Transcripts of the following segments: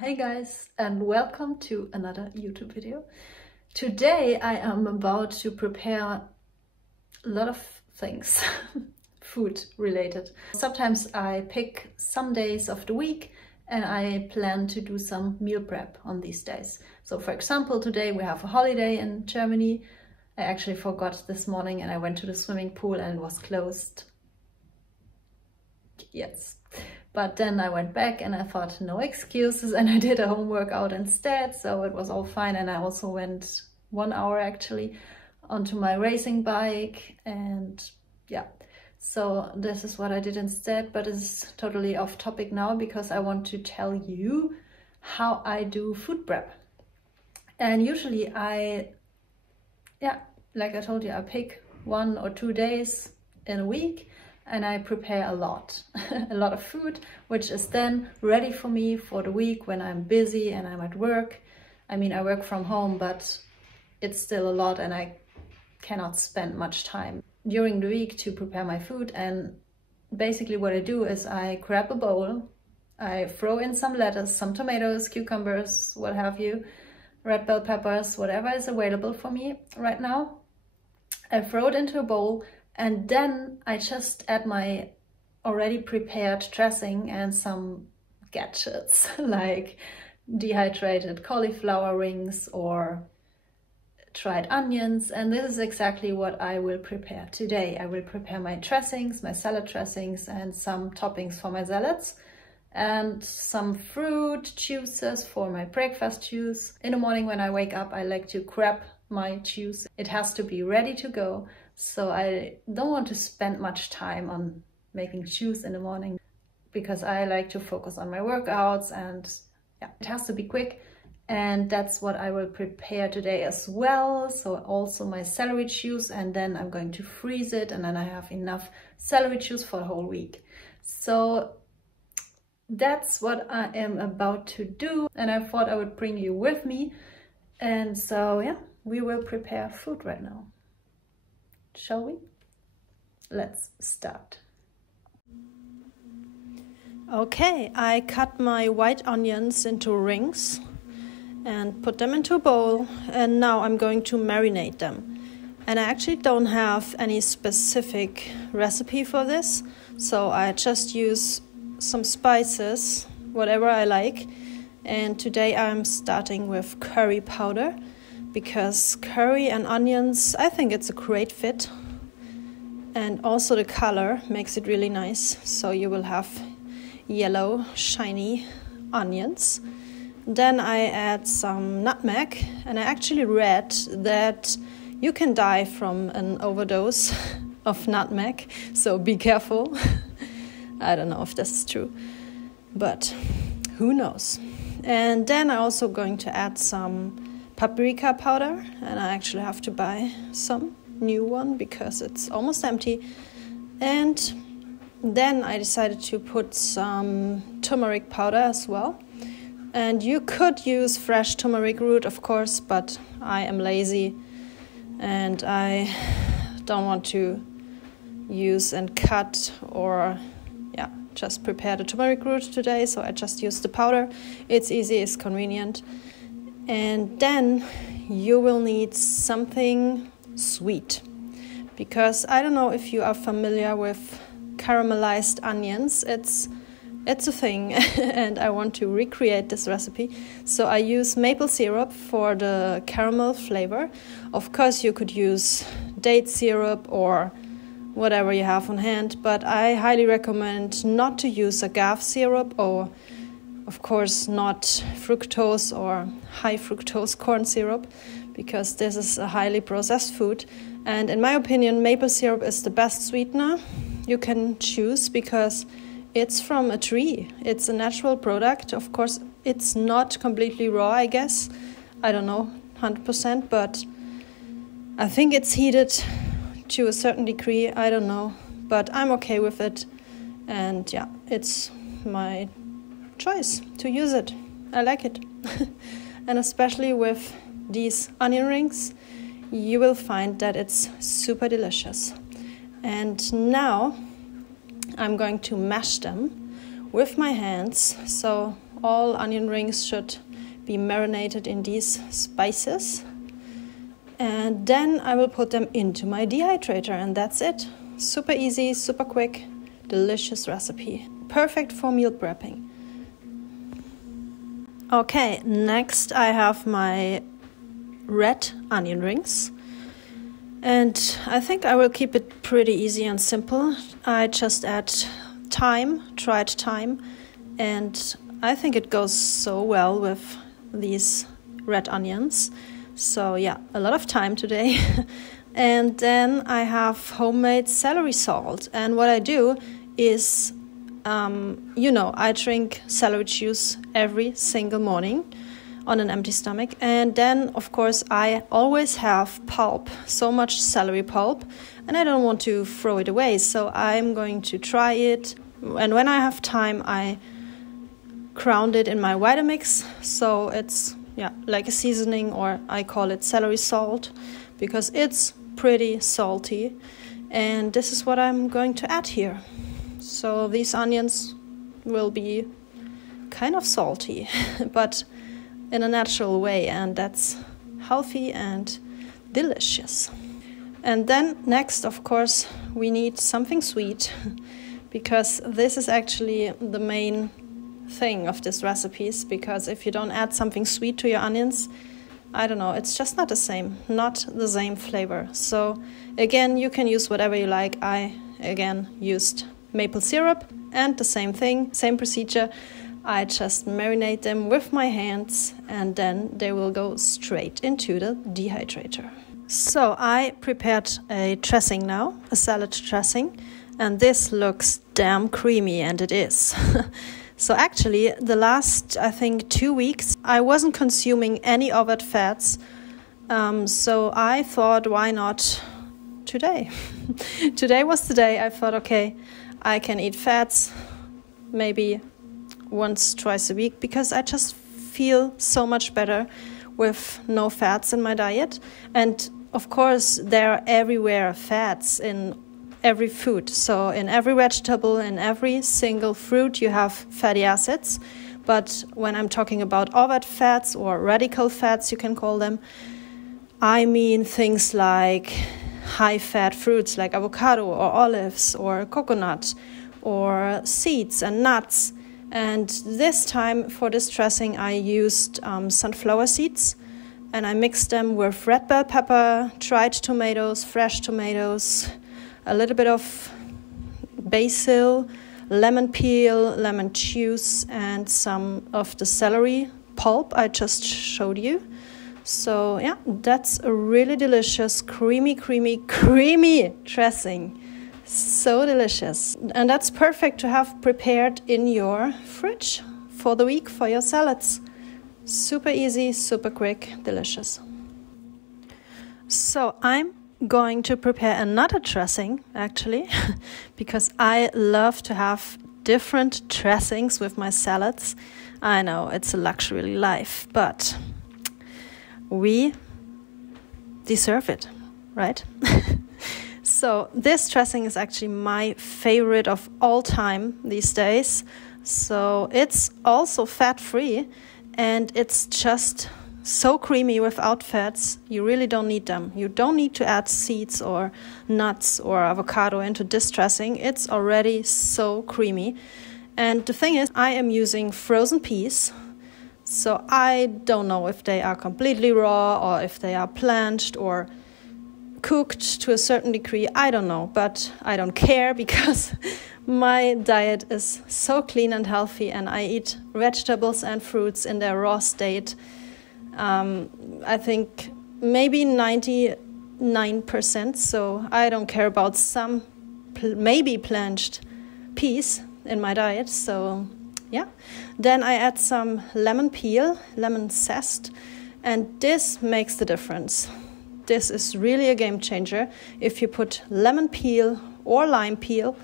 Hey guys, and welcome to another YouTube video. Today I am about to prepare a lot of things, food related. Sometimes I pick some days of the week and I plan to do some meal prep on these days. So for example, today we have a holiday in Germany. I actually forgot this morning and I went to the swimming pool and it was closed. Yes. But then I went back and I thought no excuses and I did a home workout instead, so it was all fine. And I also went 1 hour actually onto my racing bike, and yeah, so this is what I did instead. But it's totally off topic now because I want to tell you how I do food prep. And usually like I told you, I pick 1 or 2 days in a week and I prepare a lot of food, which is then ready for me for the week when I'm busy and I'm at work. I mean, I work from home, but it's still a lot and I cannot spend much time during the week to prepare my food. And basically what I do is I grab a bowl, I throw in some lettuce, some tomatoes, cucumbers, what have you, red bell peppers, whatever is available for me right now. I throw it into a bowl, and then I just add my already prepared dressing and some gadgets like dehydrated cauliflower rings or dried onions. And this is exactly what I will prepare today. I will prepare my dressings, my salad dressings, and some toppings for my salads, and some fruit juices for my breakfast juice. In the morning when I wake up, I like to grab my juice. It has to be ready to go. So I don't want to spend much time on making juice in the morning because I like to focus on my workouts, and yeah, it has to be quick. And that's what I will prepare today as well. So also my celery juice, and then I'm going to freeze it, and then I have enough celery juice for the whole week. So that's what I am about to do, and I thought I would bring you with me. And so yeah, we will prepare food right now. Shall we? Let's start. Okay, I cut my white onions into rings and put them into a bowl, and now I'm going to marinate them. And I actually don't have any specific recipe for this, so I just use some spices, whatever I like. And today I'm starting with curry powder, because curry and onions, I think it's a great fit. And also the color makes it really nice. So you will have yellow, shiny onions. Then I add some nutmeg. And I actually read that you can die from an overdose of nutmeg. So be careful. I don't know if this is true, but who knows. And then I'm also going to add some paprika powder, and I actually have to buy some new one because it's almost empty. And then I decided to put some turmeric powder as well. And you could use fresh turmeric root, of course, but I am lazy and I don't want to use and cut or just prepare the turmeric root today, so I just use the powder. It's easy, it's convenient. And then you will need something sweet, because I don't know if you are familiar with caramelized onions. It's a thing and I want to recreate this recipe. So I use maple syrup for the caramel flavor. Of course you could use date syrup or whatever you have on hand, but I highly recommend not to use agave syrup, or of course not fructose or high fructose corn syrup, because this is a highly processed food. And in my opinion, maple syrup is the best sweetener you can choose because it's from a tree. It's a natural product. Of course, it's not completely raw, I guess. I don't know 100%, but I think it's heated to a certain degree. I don't know, but I'm okay with it. And yeah, it's my choice to use it. I like it. And especially with these onion rings, you will find that it's super delicious. And now I'm going to mash them with my hands. So All onion rings should be marinated in these spices. And then I will put them into my dehydrator, and that's it. Super easy, super quick, delicious recipe. Perfect for meal prepping. Okay, next I have my red onion rings. And I think I will keep it pretty easy and simple. I just add thyme, dried thyme, and I think it goes so well with these red onions. So yeah, a lot of thyme today. And then I have homemade celery salt. And what I do is, I drink celery juice every single morning on an empty stomach. And then, of course, I always have pulp, so much celery pulp, and I don't want to throw it away. So I'm going to try it. And when I have time, I ground it in my Vitamix. So it's like a seasoning, or I call it celery salt because it's pretty salty. And this is what I'm going to add here. So these onions will be kind of salty, but in a natural way, and that's healthy and delicious. And then next, of course, we need something sweet because this is actually the main thing of these recipes, because if you don't add something sweet to your onions, I don't know, it's just not the same flavor. So again, you can use whatever you like. I again used maple syrup, and the same thing, same procedure. I just marinate them with my hands, and then they will go straight into the dehydrator. So I prepared a dressing now, a salad dressing, and this looks damn creamy, and it is. So actually, the last, I think, 2 weeks, I wasn't consuming any overt fats, so I thought, why not today? Today was the day I thought, okay, I can eat fats, maybe once, twice a week, because I just feel so much better with no fats in my diet. And of course, there are everywhere fats in every food. So in every vegetable, in every single fruit, you have fatty acids. But when I'm talking about overt fats or radical fats, you can call them, I mean things like high-fat fruits like avocado or olives or coconut or seeds and nuts. And this time for this dressing I used sunflower seeds, and I mixed them with red bell pepper, dried tomatoes, fresh tomatoes, a little bit of basil, lemon peel, lemon juice, and some of the celery pulp I just showed you. So yeah, that's a really delicious, creamy dressing. So delicious. And that's perfect to have prepared in your fridge for the week for your salads. Super easy, super quick, delicious. So I'm going to prepare another dressing, actually, because I love to have different dressings with my salads. I know it's a luxury life, but we deserve it, right? So this dressing is actually my favorite of all time these days. So it's also fat-free, and it's just so creamy without fats. You really don't need them. You don't need to add seeds or nuts or avocado into this dressing. It's already so creamy. And the thing is, I am using frozen peas. So I don't know if they are completely raw or if they are blanched or cooked to a certain degree. I don't know, but I don't care because my diet is so clean and healthy, and I eat vegetables and fruits in their raw state. I think maybe 99%, so I don't care about some maybe blanched peas in my diet. So yeah, then I add some lemon peel, lemon zest, and this makes the difference. This is really a game changer. If you put lemon peel or lime peel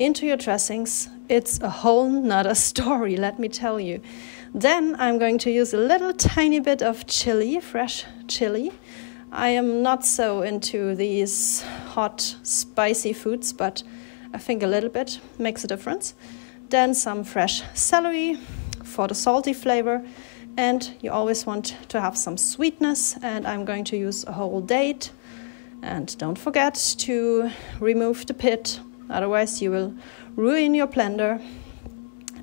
into your dressings, it's a whole nother story, let me tell you. Then I'm going to use a little tiny bit of chili, fresh chili. I am not so into these hot, spicy foods, but I think a little bit makes a difference. Then some fresh celery, for the salty flavor. And you always want to have some sweetness, and I'm going to use a whole date. And don't forget to remove the pit, otherwise you will ruin your blender.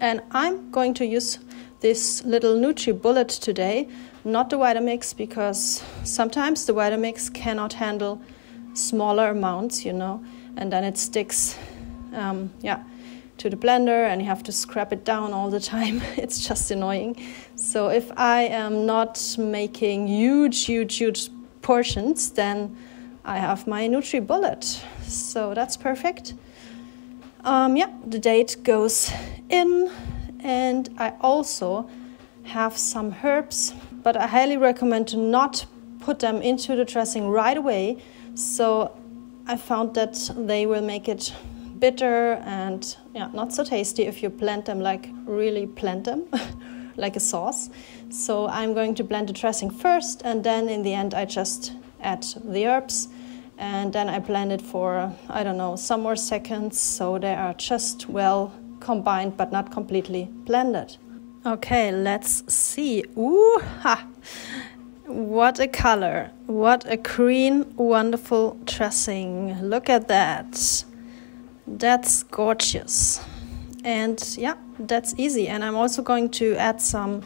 And I'm going to use this little NutriBullet today, not the Vitamix, because sometimes the Vitamix cannot handle smaller amounts, you know, and then it sticks to the blender and you have to scrap it down all the time. It's just annoying. So if I am not making huge portions, then I have my NutriBullet. So that's perfect. The date goes in, and I also have some herbs, but I highly recommend to not put them into the dressing right away. So I found that they will make it bitter and not so tasty if you blend them, like really blend them like a sauce. So I'm going to blend the dressing first, and then in the end I just add the herbs, and then I blend it for, I don't know, some more seconds, so they are just well combined but not completely blended. Okay, let's see. Ooh, ha! What a color, what a green, wonderful dressing. Look at that. That's gorgeous. And that's easy. And I'm also going to add some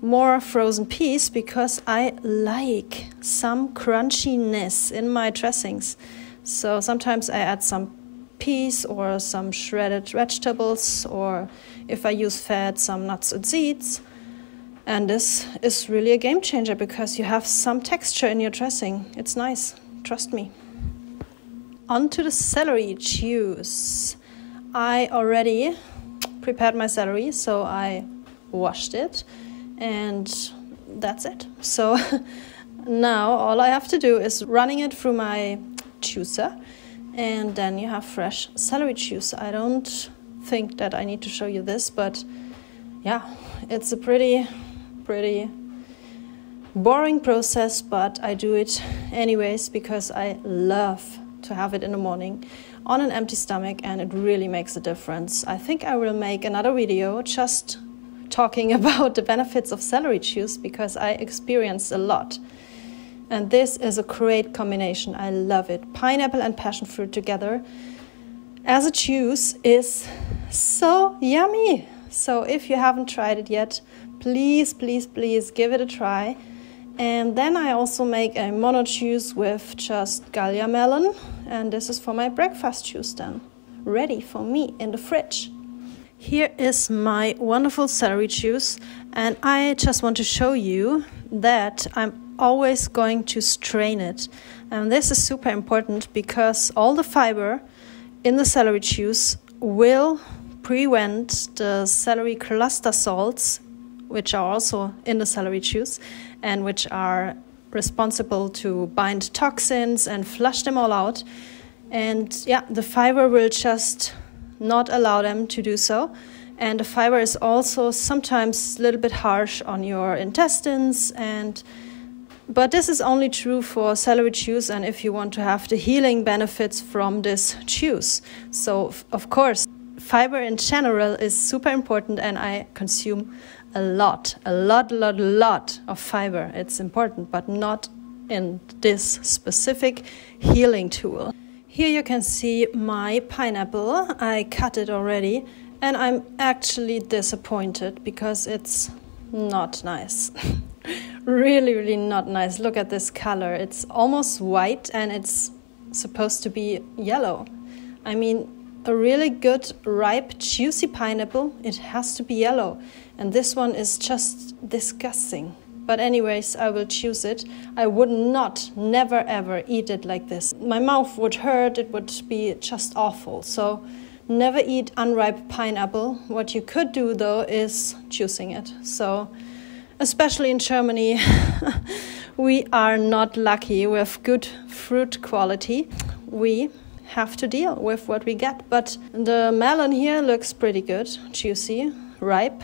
more frozen peas because I like some crunchiness in my dressings. So sometimes I add some peas or some shredded vegetables, or if I use fat, some nuts and seeds. And this is really a game changer because you have some texture in your dressing. It's nice, trust me. On to the celery juice. I already prepared my celery, so I washed it, and that's it. So now all I have to do is running it through my juicer, and then you have fresh celery juice. I don't think that I need to show you this, but it's a pretty boring process, but I do it anyways because I love to have it in the morning on an empty stomach, and it really makes a difference. I think I will make another video just talking about the benefits of celery juice because I experienced a lot. And this is a great combination. I love it. Pineapple and passion fruit together as a juice is so yummy. So if you haven't tried it yet, please give it a try. And then I also make a mono juice with just Gallia melon, and this is for my breakfast juice then, ready for me in the fridge. Here is my wonderful celery juice, and I just want to show you that I'm always going to strain it. And this is super important because all the fiber in the celery juice will prevent the celery cluster salts, which are also in the celery juice and which are responsible to bind toxins and flush them all out. And the fiber will just not allow them to do so. And the fiber is also sometimes a little bit harsh on your intestines, but this is only true for celery juice and if you want to have the healing benefits from this juice. So of course, fiber in general is super important, and I consume a lot of fiber. It's important, but not in this specific healing tool. Here you can see my pineapple. I cut it already, and I'm actually disappointed because it's not nice. Really not nice. Look at this color. It's almost white and it's supposed to be yellow. I mean, a really good, ripe, juicy pineapple, it has to be yellow. And this one is just disgusting. But anyways, I will choose it. I would never ever eat it like this. My mouth would hurt, it would be just awful. So never eat unripe pineapple. What you could do though is juicing it. So especially in Germany, we are not lucky with good fruit quality. We have to deal with what we get. But the melon here looks pretty good, juicy, ripe,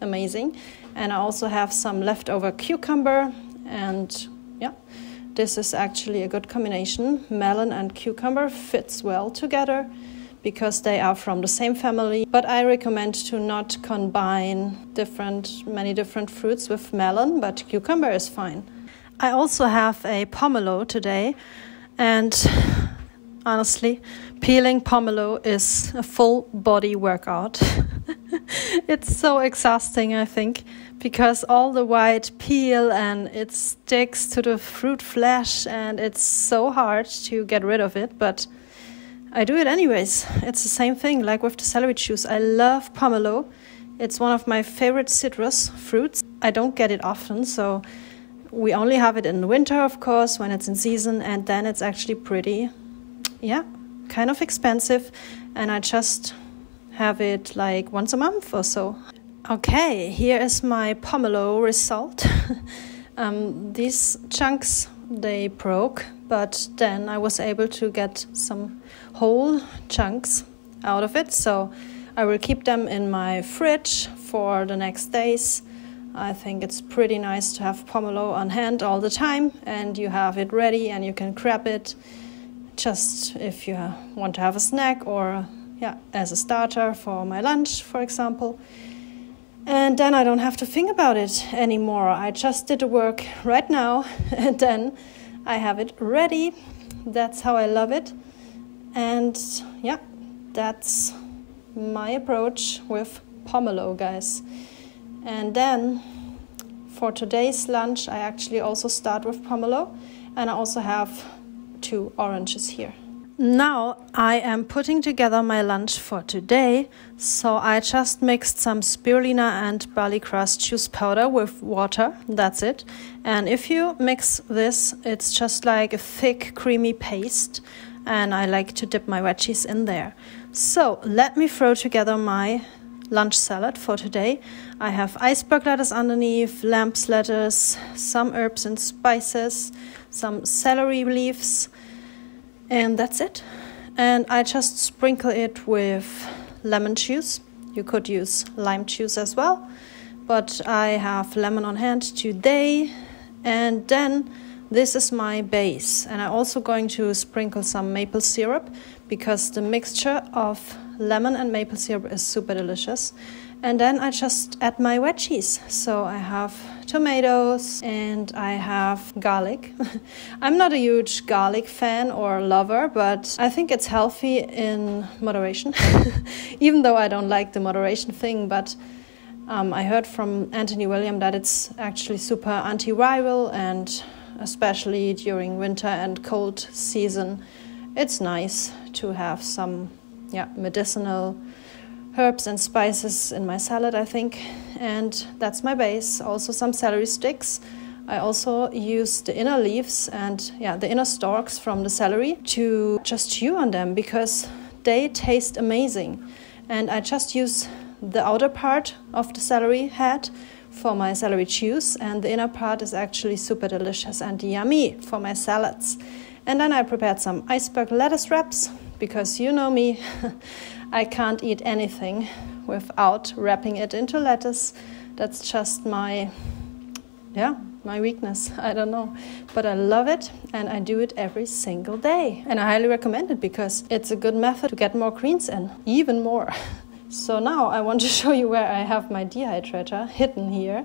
amazing. And I also have some leftover cucumber, and this is actually a good combination. Melon and cucumber fits well together. because they are from the same family, but I recommend to not combine many different fruits with melon, but cucumber is fine. I also have a pomelo today, and honestly, peeling pomelo is a full body workout. It's so exhausting, I think, because all the white peel and it sticks to the fruit flesh and it's so hard to get rid of it, but I do it anyways. It's the same thing like with the celery juice. I love pomelo. It's one of my favorite citrus fruits. I don't get it often, so we only have it in the winter, of course, when it's in season, and then it's actually pretty, kind of expensive, and I just have it like once a month or so. Okay, here is my pomelo result. These chunks, they broke, but then I was able to get some whole chunks out of it, so I will keep them in my fridge for the next days. I think it's pretty nice to have pomelo on hand all the time, and you have it ready and you can grab it just if you want to have a snack or as a starter for my lunch, for example. And then I don't have to think about it anymore. I just did the work right now and then I have it ready. That's how I love it. And that's my approach with pomelo, guys. And then for today's lunch, I actually also start with pomelo, and I also have 2 oranges here. Now I am putting together my lunch for today, so I just mixed some spirulina and barley grass juice powder with water, that's it. And if you mix this, it's just like a thick creamy paste, and I like to dip my veggies in there. So let me throw together my lunch salad for today. I have iceberg lettuce underneath, lamb's lettuce, some herbs and spices, some celery leaves, and that's it. And I just sprinkle it with lemon juice. You could use lime juice as well, but I have lemon on hand today. And then this is my base, and I'm also going to sprinkle some maple syrup because the mixture of lemon and maple syrup is super delicious. And then I just add my veggies. So I have tomatoes and I have garlic. I'm not a huge garlic fan or lover, but I think it's healthy in moderation. Even though I don't like the moderation thing, but I heard from Anthony William that it's actually super antiviral, and especially during winter and cold season, it's nice to have some medicinal herbs and spices in my salad, I think. And that's my base. Also some celery sticks. I also use the inner leaves and the inner stalks from the celery to just chew on them because they taste amazing. And I just use the outer part of the celery head for my celery juice, and the inner part is actually super delicious and yummy for my salads. And then I prepared some iceberg lettuce wraps, because you know me, I can't eat anything without wrapping it into lettuce. That's just my weakness. I don't know, but I love it and I do it every single day. And I highly recommend it because it's a good method to get more greens in, even more. So now I want to show you where I have my dehydrator hidden here.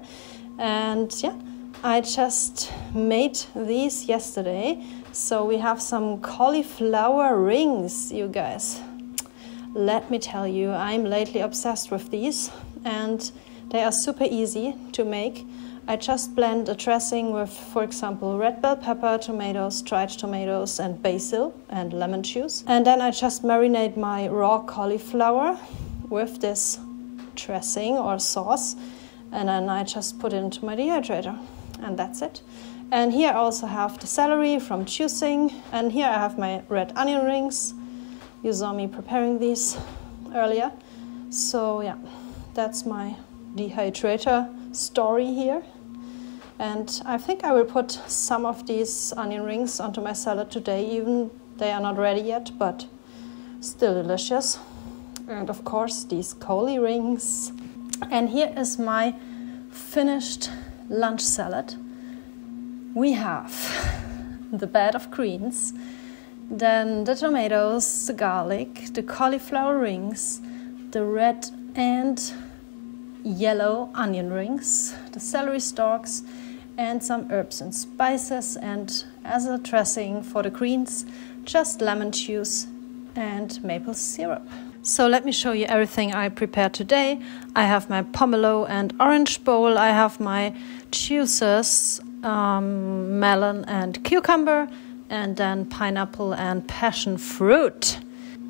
And I just made these yesterday. So we have some cauliflower rings, you guys. Let me tell you, I'm lately obsessed with these and they are super easy to make. I just blend a dressing with, for example, red bell pepper, tomatoes, dried tomatoes and basil and lemon juice. And then I just marinate my raw cauliflower with this dressing or sauce. And then I just put it into my dehydrator and that's it. And here I also have the celery from juicing. And here I have my red onion rings. You saw me preparing these earlier. So that's my dehydrator story here. And I think I will put some of these onion rings onto my salad today, even they are not ready yet, but still delicious. And of course these cauli rings. And here is my finished lunch salad. We have the bed of greens, Then the tomatoes, the garlic, the cauliflower rings, the red and yellow onion rings, the celery stalks, and some herbs and spices, and as a dressing for the greens, just lemon juice and maple syrup. So let me show you everything I prepared today. I have my pomelo and orange bowl. I have my juices, melon and cucumber, and then pineapple and passion fruit.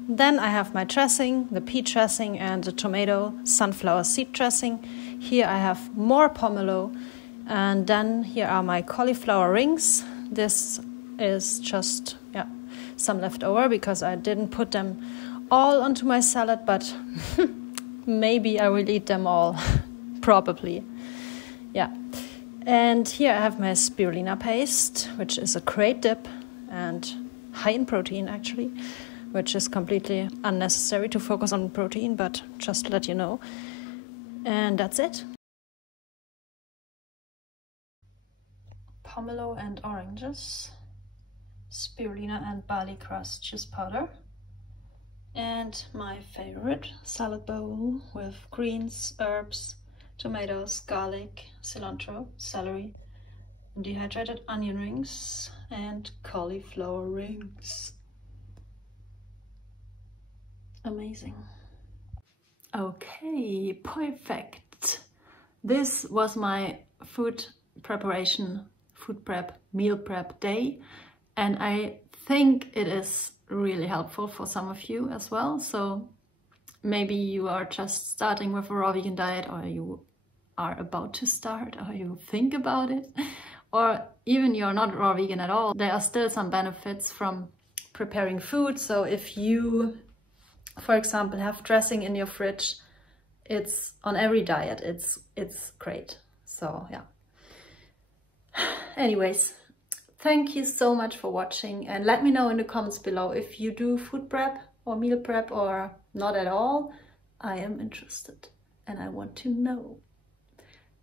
Then I have my dressing, the pea dressing and the tomato sunflower seed dressing. Here I have more pomelo, and then here are my cauliflower rings. This is just some leftover because I didn't put them all onto my salad, but maybe I will eat them all, probably. Yeah. And here I have my spirulina paste, which is a great dip and high in protein actually, which is completely unnecessary to focus on protein, but just to let you know. And that's it. Pomelo and oranges, spirulina and barley grass juice powder, and my favorite salad bowl with greens, herbs, tomatoes, garlic, cilantro, celery, dehydrated onion rings, and cauliflower rings. Amazing. Okay, perfect. This was my food preparation, food prep, meal prep day, and I think it is really helpful for some of you as well. So maybe you are just starting with a raw vegan diet, or you are about to start, or you think about it, or even you're not raw vegan at all. There are still some benefits from preparing food. So if you, for example, have dressing in your fridge, it's on every diet, it's great. So yeah. Anyways, thank you so much for watching, and let me know in the comments below if you do food prep or meal prep or not at all. I am interested and I want to know.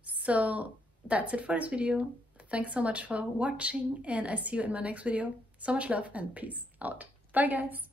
So that's it for this video. Thanks so much for watching, and I see you in my next video. So much love and peace out. Bye guys.